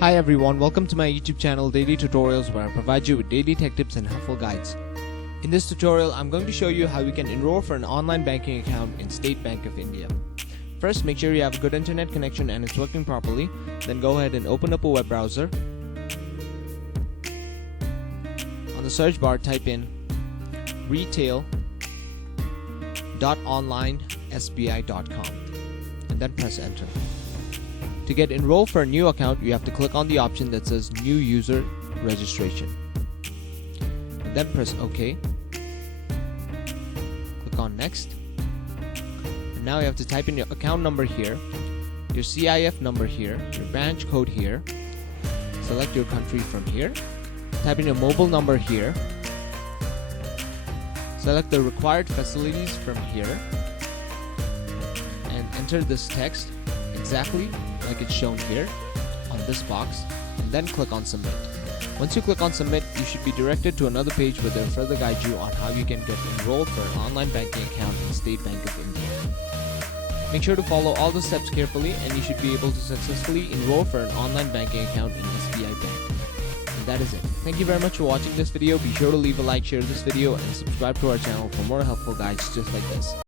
Hi everyone, welcome to my YouTube channel Daily Tutorials, where I provide you with daily tech tips and helpful guides. In this tutorial, I'm going to show you how you can enroll for an online banking account in State Bank of India. First, make sure you have a good internet connection and it's working properly. Then go ahead and open up a web browser. On the search bar, type in retail.onlinesbi.com and then press enter. To get enrolled for a new account, you have to click on the option that says New User Registration. And then press OK. Click on Next. And now you have to type in your account number here, your CIF number here, your branch code here. Select your country from here. Type in your mobile number here. Select the required facilities from here. And enter this text exactly like it's shown here on this box, and then click on submit. Once you click on submit, you should be directed to another page where they'll further guide you on how you can get enrolled for an online banking account in State Bank of India. Make sure to follow all the steps carefully and you should be able to successfully enroll for an online banking account in SBI Bank. And that is it. Thank you very much for watching this video. Be sure to leave a like, share this video, and subscribe to our channel for more helpful guides just like this.